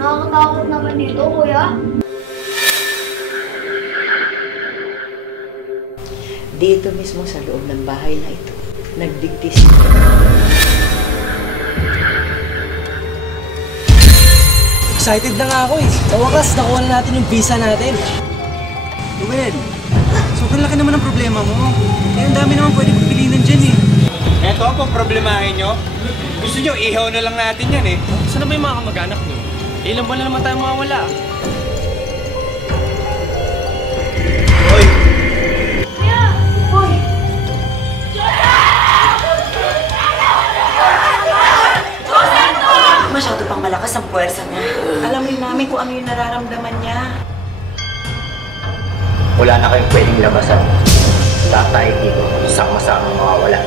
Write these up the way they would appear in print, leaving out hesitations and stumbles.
Nakakatakot naman dito, kuya. Dito mismo sa loob ng bahay na ito, nagdigtis. Excited na nga ako eh. Sa wakas, nakuha na natin yung visa natin. Noel, sobrang laki naman ang problema mo. Eh, ang dami naman pwede pagpilinan dyan eh. Eto ang problemahin nyo. Gusto nyo, ihaw na lang natin yan eh. Saan na ba yung mga kamag-anak nyo? Ilang buwan na naman tayo mawawala. Hoy! Kuya! Hoy! Masyado pang malakas ang puwersa niya. Alam rin namin kung ano yung nararamdaman niya. Wala na kayong pwedeng labasan. Tatay dito, sama-sama mawawalan.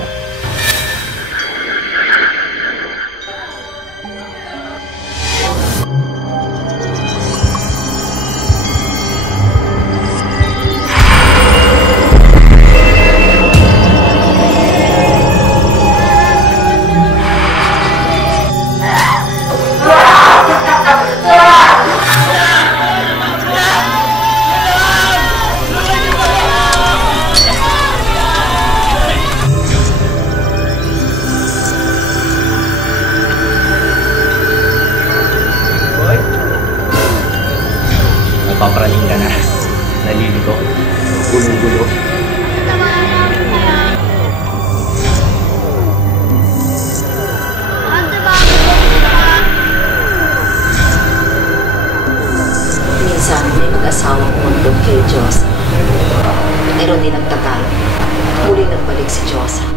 Papraning ka na. Nalilito. Gulong-gulo. Minsan, may mag-asawang mundog kay Diyos. Pero di nagtatalo. Muli nagbalik si Diyos.